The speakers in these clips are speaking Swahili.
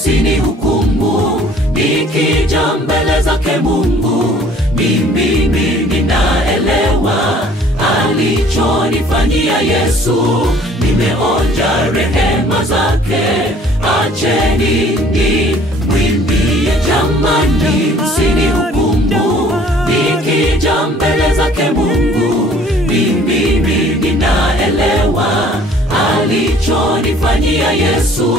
msinihukumu nikija mbele zake Mungu. Mimi ninaelewa alichonifanyia Yesu, nimeonja rehema zake, acheni nimwimbie. Jamani, msinihukumu nikija mbele zake Mungu. Mimi ninaelewa alichonifanyia Yesu,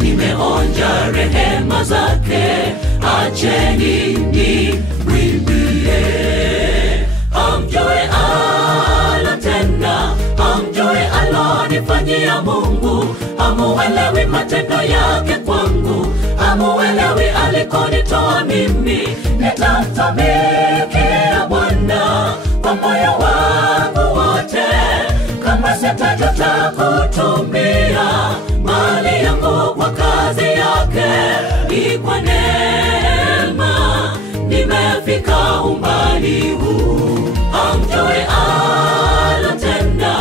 nimeonja rehema zake, acheni nimwimbie. Amjue alotenda, amjue alonifanyia Mungu, amuelewi matendo yake kwangu, amuelewi alikonitoa mimi. Nitamtumikia Bwana kwa moyo wangu wote, kama sitajuta kutumia mali yangu kwa kazi yake. Ni kwa neema nimefika umbali huu. Amjue alotenda,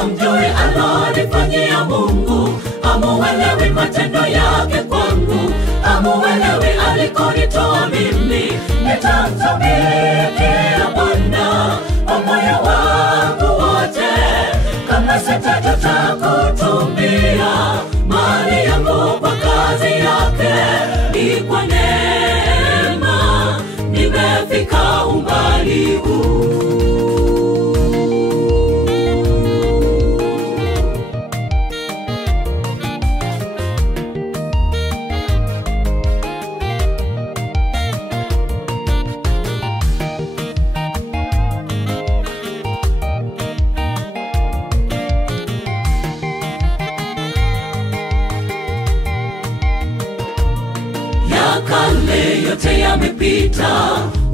amjue alonifanyia Mungu, amuelewi matendo yake kwangu, amuelewi alikonitoa mimi. Nitamtumikia Bwana kwa moyo wangu wote, kama sitajuta kutumia mali yangu kwa kazi yake. Ni kwa neema nimefika umbali huu. Kale yote yamepita,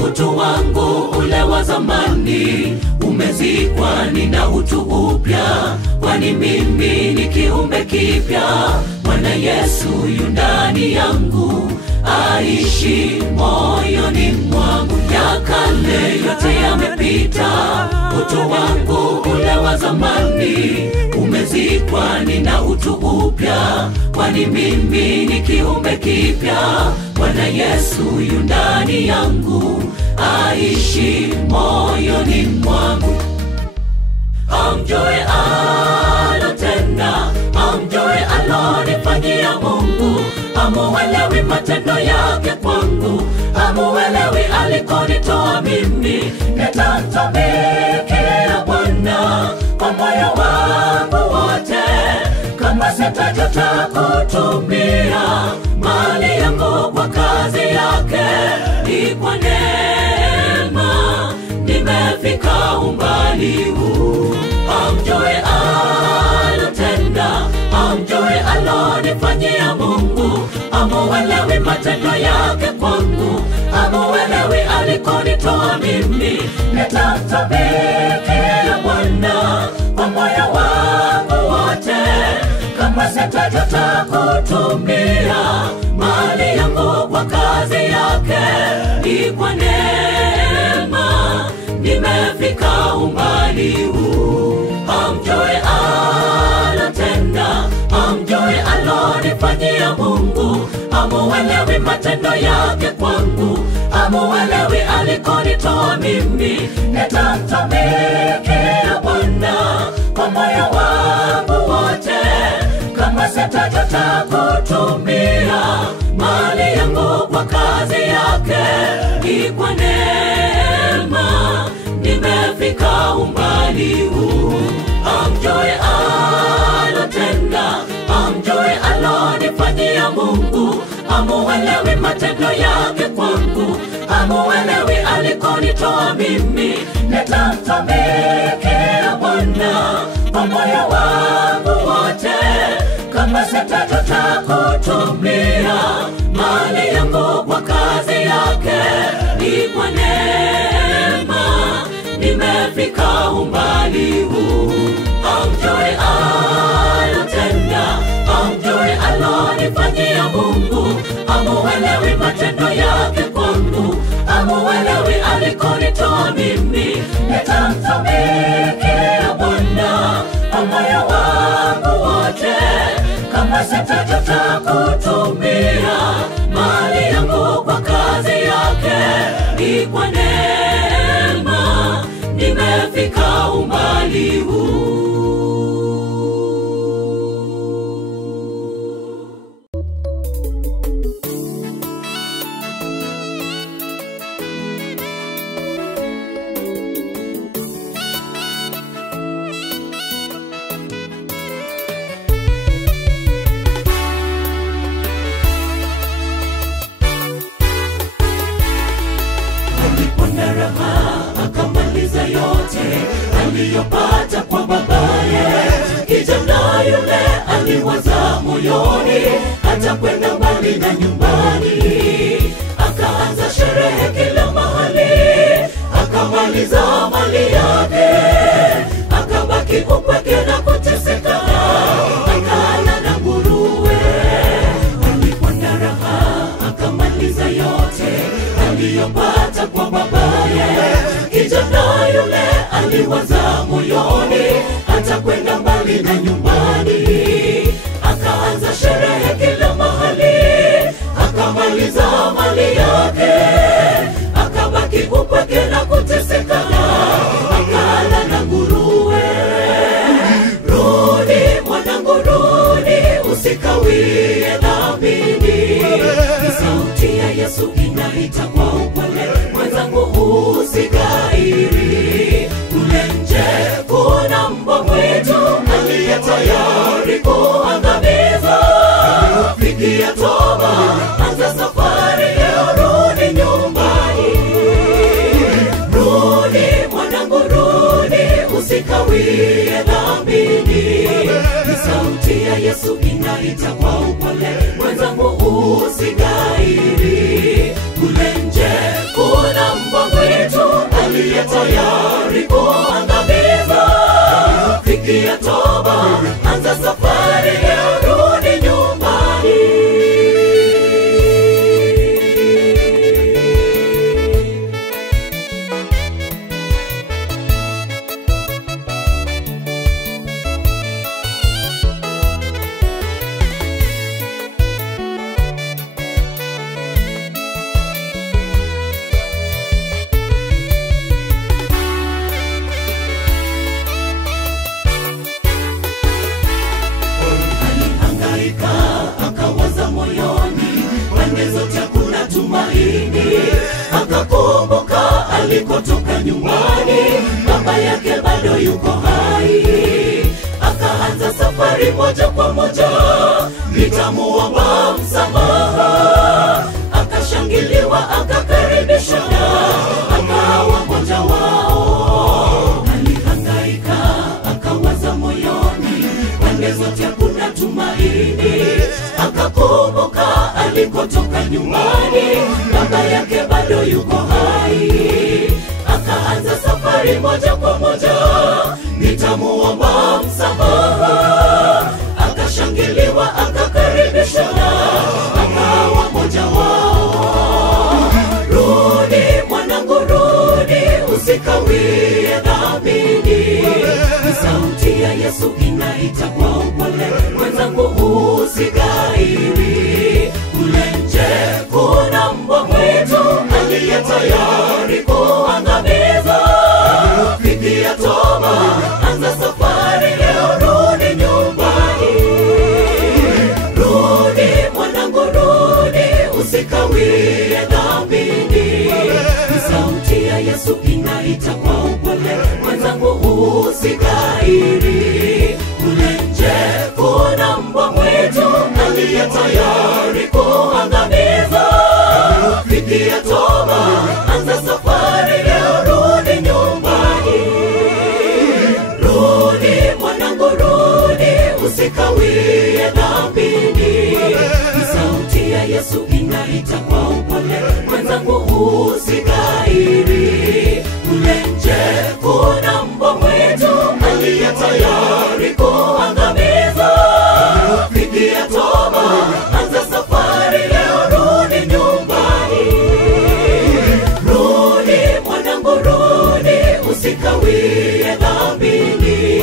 utu wangu ule wa zamani umezikwa, nina utu upya, kwani mimi ni kiumbe kipya. Bwana Yesu yu ndani yangu, aishi moyoni mwangu. Ya kale yote yamepita, utu wangu ule wa zamani umezikwa, nina utu upya, kwani mimi ni kiumbe kipya. Bwana Yesu yu ndani yangu, aishi moyoni mwangu. Amjue alotenda, amjue alonifanyia Mungu, amuelewi matendo yake kwangu, amuelewi alikonitoa mimi. Nitamtumikia Bwana kwa moyo wangu wote, kama sitajuta kutumia mali yangu kwa kazi yake. Ni kwa neema nimefika umbali huu. Amjue alotenda, amjue alonifanyia Mungu, amuelewi matendo yake kwangu, amuelewi alikonitoa mimi. Nitamtumikia Bwana kwa moyo wangu wote, kama sitajuta kutumia mali yangu kwa kazi yake. Ni kwa neema nimefika umbali huu. Amjue alotenda, amjue alonifanyia Mungu, amuelewi matendo yake kwangu, amuelewi alikonitoa mimi. Nitamtumikia Bwana kwa moyo wangu wote, kama sitajuta kutumia mali yangu kwa kazi yake. Ni kwa neema nimefika umbali huu. Amjue alotenda, amjue alonifanyia Mungu, amuelewi matendo yake kwangu, amuelewi alikonitoa mimi. Nitamtumikia Bwana kwa moyo wangu wote, kama sitajuta kutumia mali yangu kwa kazi yake. Ni kwa neema nimefika umbali huu. Amjue alotenda, amjue alonifanyia Mungu, amuelewi matendo yake kwangu, amuelewi alikonitoa mimi. Nitamtumikia Bwana kwa moyo wangu wote, kama sitajuta kutumia ni kwa neema nimefika umbali huu. Akamaliza yote aliyopata kwa babaye. Kijana yule aliwaza moyoni atakwenda mbali na nyumbani. Akaanza sherehe kila mahali, akamaliza mali yake, akabaki upweke na kuteseka, akala na nguruwe. Aliponda raha akamaliza yote aliyopata kwa babaye. Kijana yule aliwaza moyoni atakwenda mbali na nyumbani. Akaanza sherehe kila mahali, akamaliza mali yake, akabaki upweke na kuteseka, akala na nguruwe. Rudi mwanangu rudi, usikawie dhambini. Ni sauti ya Yesu inaita kwa upole, mwenzangu usikairi. Kule nje kuna mbwa mwitu aliye tayari kuangamiza. Fikia toba, anza safari leo, rudi nyumbani. Rudi mwanangu rudi, usikawie dhambini. Ni sauti ya Yesu inaita kwa upole, mwenzangu usikairi. Kule nje kuna mbwa mwitu aliye tayari kuangamiza. Fikia toba, anza safari leo, rudi nyumbani. Akawaza moyoni pande zote hakuna tumaini. Akakumbuka alikotoka nyumbani, baba yake bado yuko hai. Akaanza safari moja kwa moja, nitamuomba msamaha. Akashangiliwa akakaribishwa, akawa mmoja wao. Alihangaika akawaza moyoni pande zote hakuna tumaini. Akakumbuka alikotoka nyumbani, baba yake bado yuko hai. Akaanza safari moja kwa moja, nitamuomba msamaha. Akashangiliwa akakaribishwa, akawa mmoja wao. Rudi mwanangu rudi, usikawie dhambini. Ni sauti ya Yesu inaita kwa upole, mwenzangu usikairi. Kule nje kuna mbwa mwitu aliye tayari kuangamiza. Fikia toba, anza safari leo, rudi nyumbani. Rudi mwanangu rudi, usikawie dhambini. Ni sauti ya Yesu inaita kwa upole, mwenzangu usikairi. Kule nje kuna mbwa mwitu aliye tayari kuangamiza. Fikia toba, anza safari leo, rudi nyumbani. Rudi mwanangu rudi, usikawie dhambini. Ni sauti ya Yesu inaita kwa upole, mwenzangu usikairi. Kule nje kuna mbwa mwitu aliye tayari kuangamiza. Fikia toba, anza safari leo, rudi nyumbani. Rudi mwanangu rudi, usikawie dhambini.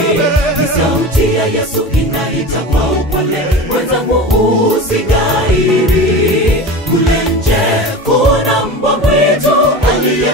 Ni sauti ya Yesu inaita kwa upole, mwenzangu usikairi. Kule nje kuna mbwa mwitu aliye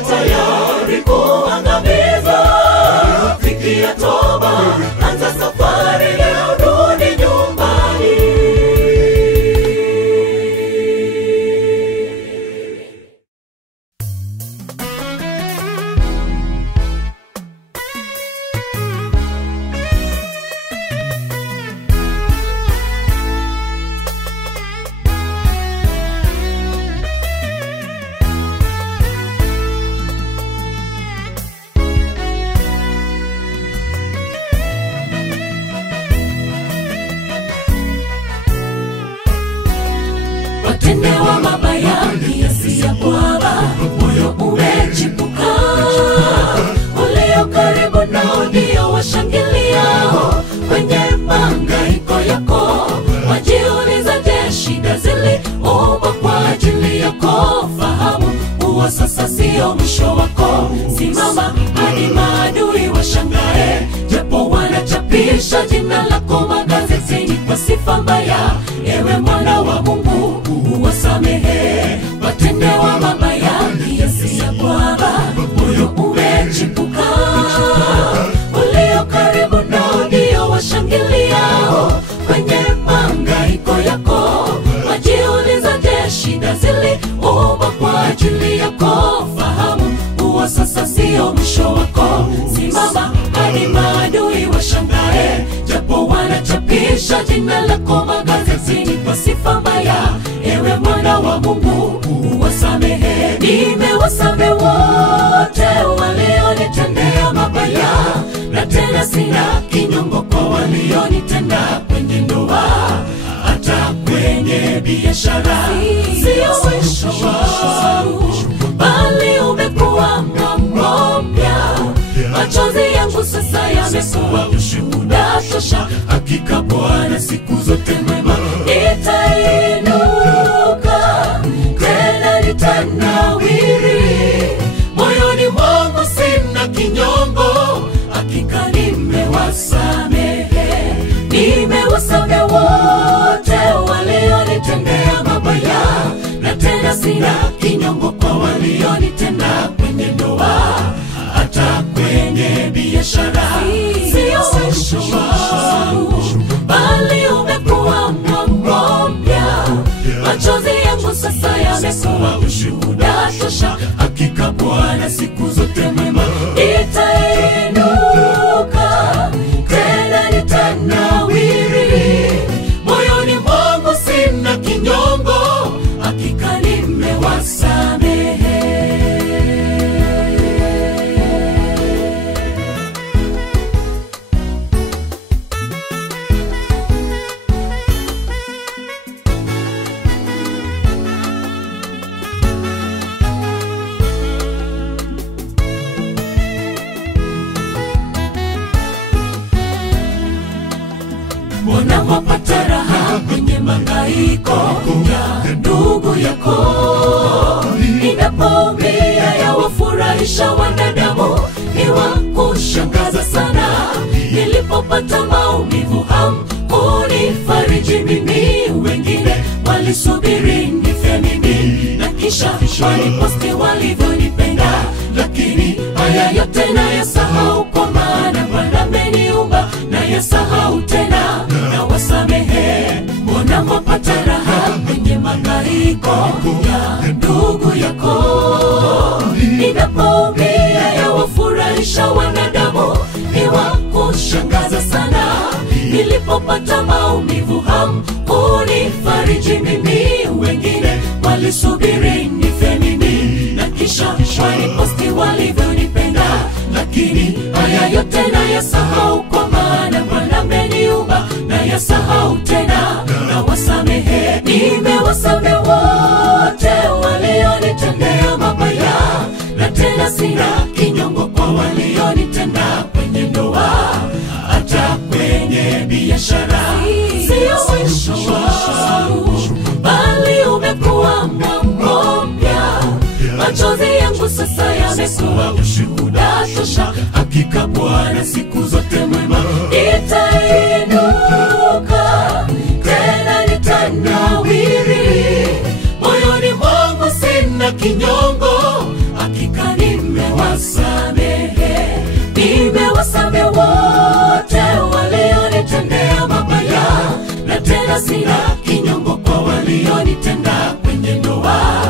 huwa sasa sio mwisho wako. Simama hadi maadui washangae, japo wanachapisha jina lako magazetini kwa sifa mbaya. Ewe mwana wa Mungu, uwasamehe watendewa mabaya, kiasi ya kwamba moyo umechipuka. Walio karibu nao ndio washangiliao kwenye mahangaiko yako. Wajiuliza, je, shida ziliumbwa kwa ajili yako? Fahamu huwa sasa sio mwisho wako. Simama hadi maadui washangae, japo wanachapisha jina lako magazetini kwa sifa mbaya. Ewe mwana wa Mungu, uwasamehe. Nimewasamehe wote walionitendea mabaya, na tena sina kinyongo kwa walionitenda kwenye ndoa, hata kwenye biashara. Sio mwisho wangu, bali umekuwa mambo mpya. Machozi yangu sasa yamekuwa ushuhuda tosha. Hakika Bwana siku zote mwema. Nitainuka tena nitanawiri, moyoni mwangu sina kinyongo. Hakika nimewasamehe. Nimewasamehe wote walionitendea mabaya, na tena sina kinyongo kwa walionitenda kwenye ndoa, hata kwenye biashara. Sio mwisho wangu, bali umekuwa mambo mpya. Machozi yangu sasa yamekuwa ushuhuda tosha. Hakika Bwana siku zote mwema. Nitainuka tena nitanawiri, moyoni mwangu sina kinyongo. Hakika nimewasamehe. Mbona wapata raha kwenye mahangaiko ya ndugu yako? Ninapoumia yawafurahisha wanadamu, ni wa kushangaza sana. Nilipopata maumivu hamkunifariji mimi, wengine walisubiri nife mimi, na kisha waliposti walivyonipenda. Lakini haya yote nayasahau, kwa maana Bwana ameniumba. Nayasahau tena, nawasamehe. Mbona mwapata raha kwenye mahangaiko ya ndugu yako? Ninapoumia yawafurahisha wanadamu, ni wa kushangaza sana. Nilipopata maumivu hamkunifariji mimi, wengine walisubiri nife mimi, na kisha waliposti walivyonipenda. Lakini haya yote nayasahau, kwa maana Bwana ameniumba. Nayasahau tena, nawasamehe. Nimewasamehe wote walionitendea mabaya, na tena sina kinyongo kwa walionitenda kwenye ndoa, hata kwenye biashara. Sio mwisho wangu, bali umekuwa mambo mpya. Machozi yangu sasa yamekuwa ushuhuda tosha. Hakika Bwana siku zote mwema. Nitainuka tena nitanawiri, moyoni mwangu sina kinyongo. Hakika nimewasamehe. Nimewasamehe wote walionitendea mabaya, na tena sina kinyongo kwa walionitenda kwenye ndoa,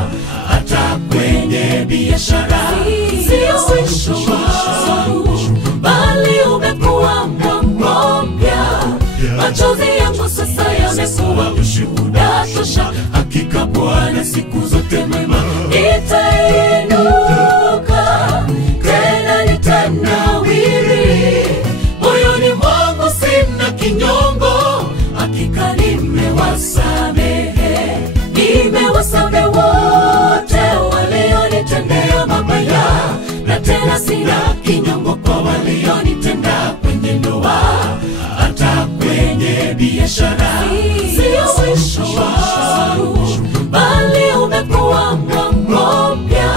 hata kwenye biashara. Sio mwisho wangu, bali umekuwa mambo mpya. Machozi yangu sasa yamekuwa ushuhuda tosha. Hakika Bwana siku zote mwema. Nitainuka tena nitanawiri, moyoni mwangu sina kinyongo. Hakika nimewasamehe. Nimewasamehe wote walionitendea mabaya, na tena sina kinyongo kwa walionitenda kwenye ndoa, hata kwenye biashara. Sio mwisho wangu, bali umekuwa mambo mpya.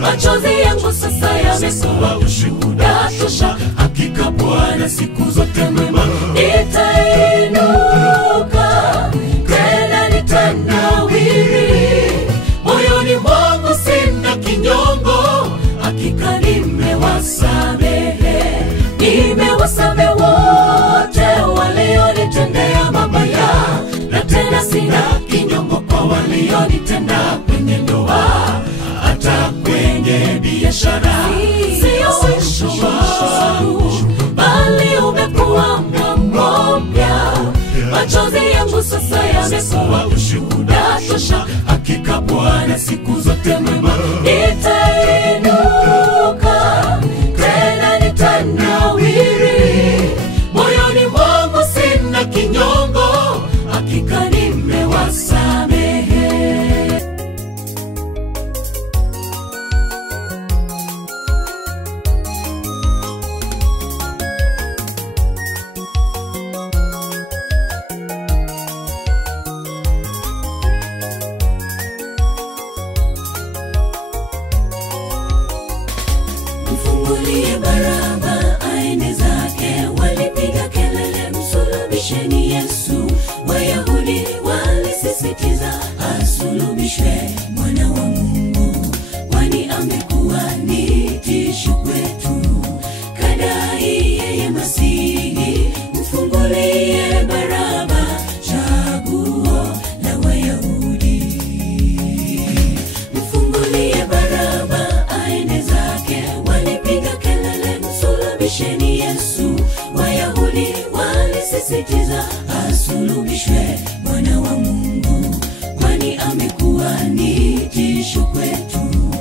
machozi yangu sasa yamekuwa ushuhuda tosha. Hakika Bwana siku zote mwema. Nitainuka tena nitanawiri, moyoni mwangu sina kinyongo. Hakika nimewasamehe, nimewasamehe wote walionitendea mabaya, na tena sina kinyongo kwa walionitenda kwenye ndoa, hata kwenye biashara. Sio mwisho wangu, bali umekuwa mwanzo mpya. Machozi yangu sasa yamekuwa ushuhuda tosha. Hakika Bwana siku zote mwema. Nitainuka tena nitanawiri, moyoni mwangu sina kinyongo. Hakika nimewasamehe. Mfungulie Baraba aende zake, walipiga kelele msulubisheni Yesu. Wayahudi walisisitiza asulubishwe mwana wa Mungu, kwani amekuwa ni tisho kwetu, kadai yeye Masihi. Mfungulie Baraba, chaguo la Wayahudi. Mfungulie Baraba aende zake, walipiga kelele msulubisheni Yesu. Wayahudi walisisitiza asulubishwe mwana wa Mungu, kwani amekuwa ni tisho kwetu,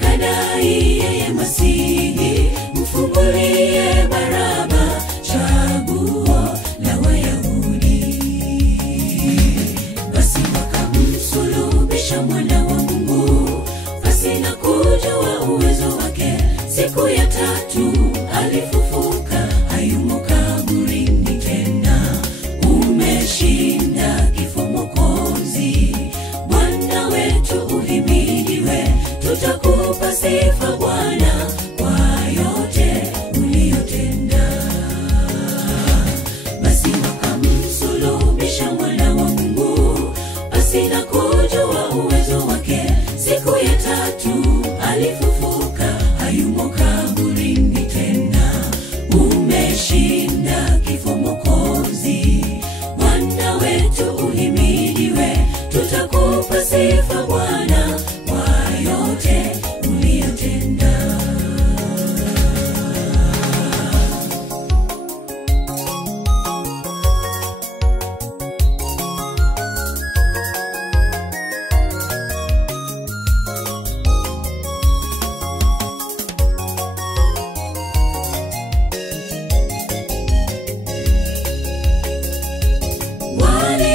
kadai yeye Masihi. Mfungulie Baraba, chaguo la Wayahudi. Basi wakamsulubisha mwana wa Mungu, pasina kujua uwezo wake. Siku ya tatu alifufuka, hayumo kaburini tena. Umeshinda kifo Mwokozi, Bwana wetu uhimidiwe. Tutakupa sifa Bwana kwa yote uliyotenda. Basi wakamsulubisha mwana wa Mungu, pasina kujua uwezo wake. Siku ya tatu alifufuka, hayumo kaburini tena. Umeshinda kifo Mwokozi, Bwana wetu uhimidiwe. Tutakupa sifa Bwana kwa yote uliyotenda.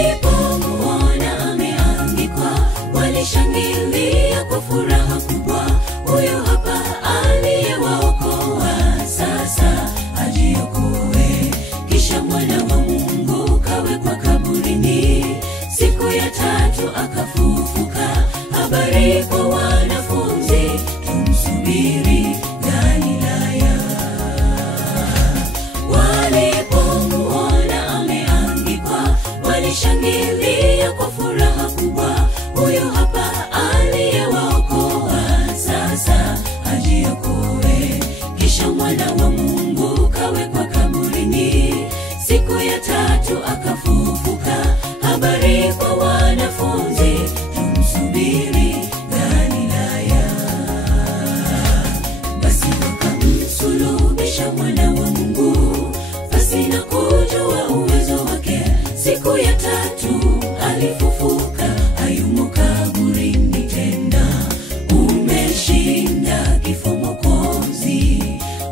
Walipomuona ameangikwa, walishangilia kwa furaha kubwa. Huyo hapa aliyewaokoa, sasa ajiokoe. Kisha mwana wa Mungu kawekwa kaburini, siku ya tatu akafufuka. Habari kwa wanafunzi, tumsubiri Galilaya. Walipomuona ameangikwa, walishangilia kwa furaha kubwa. Huyo hapa aliyewaokoa, sasa ajiokoe. Kisha mwana wa Mungu kawekwa kaburini, siku ya tatu akafufuka. Habari kwa wanafunzi, tumsubiri Galilaya. Basi wakamsulubisha mwana wa Mungu, pasina kujua uwezo wake. Siku ya tatu alifufuka, hayumo kaburini tena. Umeshinda kifo Mwokozi,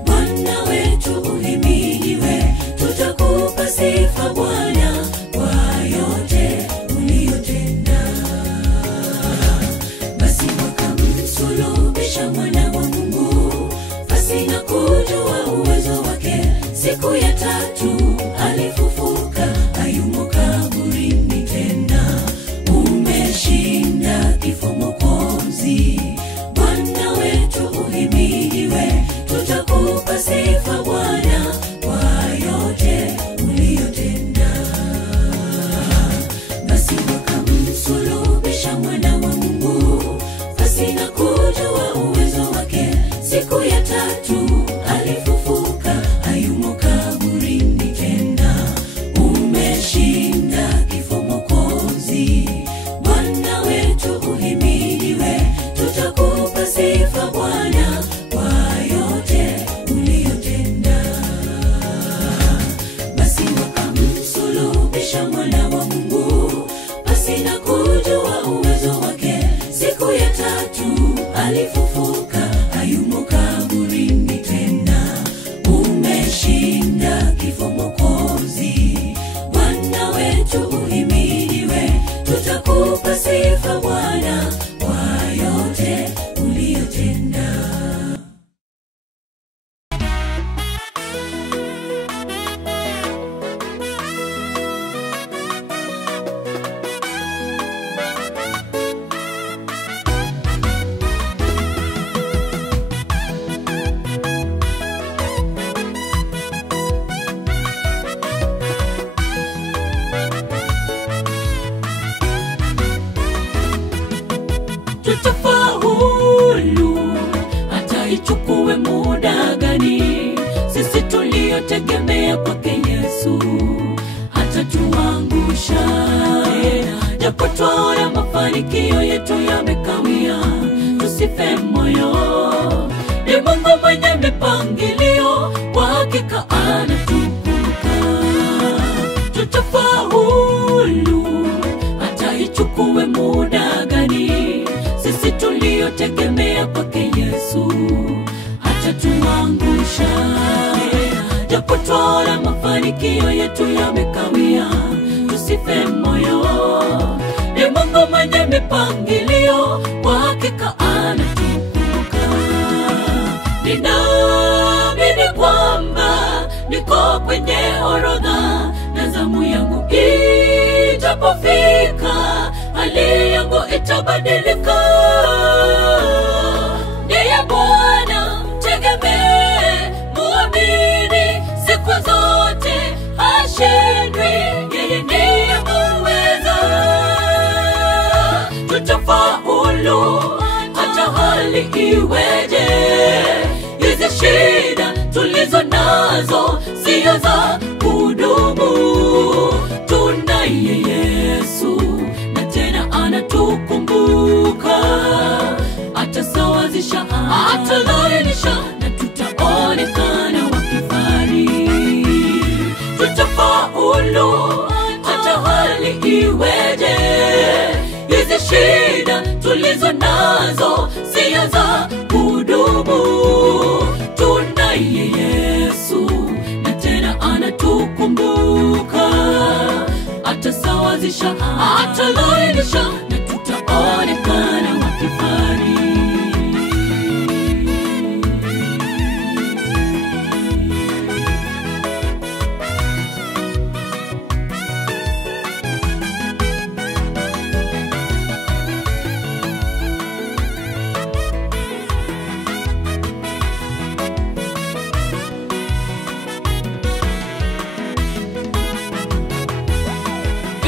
Bwana wetu uhimidiwe. Tutakupa sifa Bwana kwa yote uliyotenda. Basi wakamsulubisha mwana wa Mungu, pasina kujua uwezo wake. Siku ya tatu alifufuka, hayumo kaburini tena. Umeshinda kifo Mwokozi, Bwana wetu tutakupa sifa Bwana kwa yote uliyotenda. Basi wakamsulubisha mwana wa Mungu pasina kujua uwezo wake. Siku ya tatu alifufuka, hayumo kaburini tena. Umeshinda kifo Mwokozi, Bwana wetu uhimidiwe. Tutakupa sifa Bwana kwa yote uliyotenda. Basi wakamsulubisha mwana wa Mungu pasina kujua uwezo wake. Siku ya tatu alifufuka, hayumo kaburini tena. Umeshinda kifo Mwokozi, Bwana wetu uhimidiwe. Tutakupa sifa Bwana kwa yote uliyotenda. Tutafaulu hata ichukue muda gani. Sisi tuliotegemea kwake Yesu hata tuangusha. Japo twaona mafanikio yetu yamekawia, tusife moyo. Ni Mungu mwenye mipangilio, kwa hakika anatukumbuka. Tutafaulu hata ichukue muda gani. Sisi tuliotegemea kwake Yesu hata tuangusha. Japo twaona mafanikio yetu yamekawia, tusife moyo. Ni Mungu mwenye mipangilio, kwa hakika anatukumbuka. Ninaamini kwamba niko kwenye orodha, na zamu yangu itapofika, hali yangu itabadilika. Ndiye Bwana tegemee, muamini siku zote, hashindwi, yeye ndiye muweza. Tutafaulu hata hali iweje. Hizi shida tulizo nazo sio za kudumu. Tunaye Yesu na tena anatukumbuka. Atasawazisha, atalainisha, na tutaonekana wakifari. Tutafaulu hata hali iweje. Hizi shida tulizo nazo sio za kudumu. Tunaye Yesu na tena anatukumbuka. Atasawazisha, atalainisha, na tutaonekana wakifari.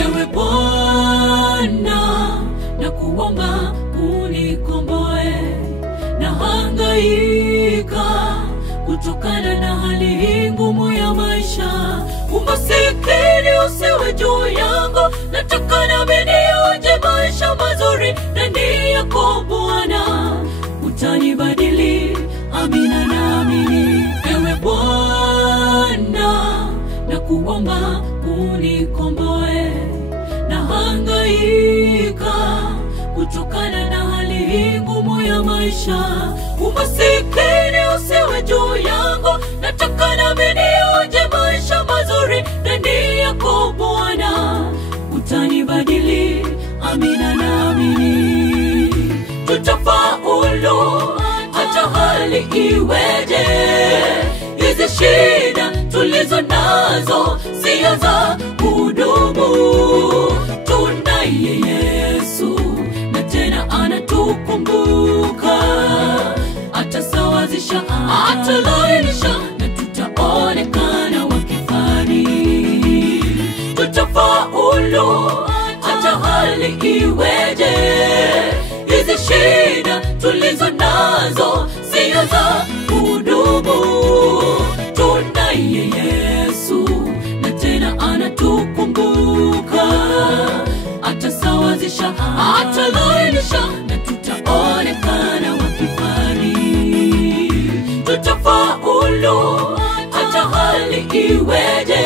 Ewe Bwana, nakuomba unikomboe. Nahangaika kutokana na hali ngumu ya maisha. Umasikini usiwe juu yangu, nataka nami nionje maisha mazuri ndani yako Bwana. Utanibadili, amina naamini. Ewe Bwana, nakuomba unikomboe. Nahangaika kutokana na hali ngumu ya maisha. Umasikini usiwe juu yangu, nataka nami nionje maisha mazuri ndani yako Bwana. Utanibadili, amina naamini. Tutafaulu hata hali iweje. Hizi shida tulizo nazo sio za kudumu. Tunaye Yesu na tena anatukumbuka. Atasawazisha, atalainisha, hali iweje, hizi shida tulizo nazo sio za kudumu. Tunaye Yesu na tena anatukumbuka, atasawazisha, atalainisha, na tutaonekana wakifari. Tutafaulu hata hali iweje,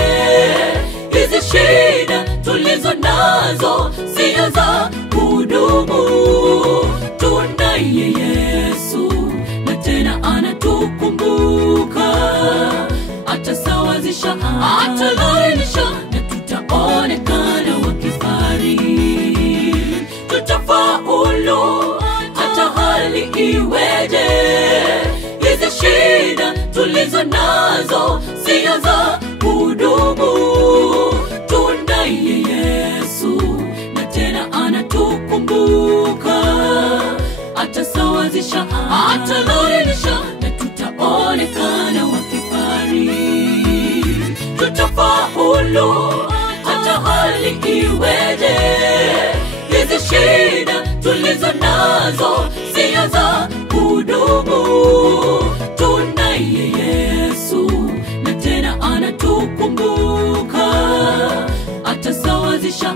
hizi shida tulizo nazo sio za kudumu. Tunaye Yesu na tena anatukumbuka, atasawazisha, atalainisha, na tutaonekana wakifari. Tutafaulu hata hali iweje, hizi shida tulizo nazo sio za kudumu. Tunaye Yesu na tena anatukumbuka, atasawazisha, atalainisha, na tutaonekana wakifari. Tutafaulu hata hali iweje, hizi shida tulizo nazo sio za kudumu. Tunaye Yesu na tena anatukumbuka, atasawazisha,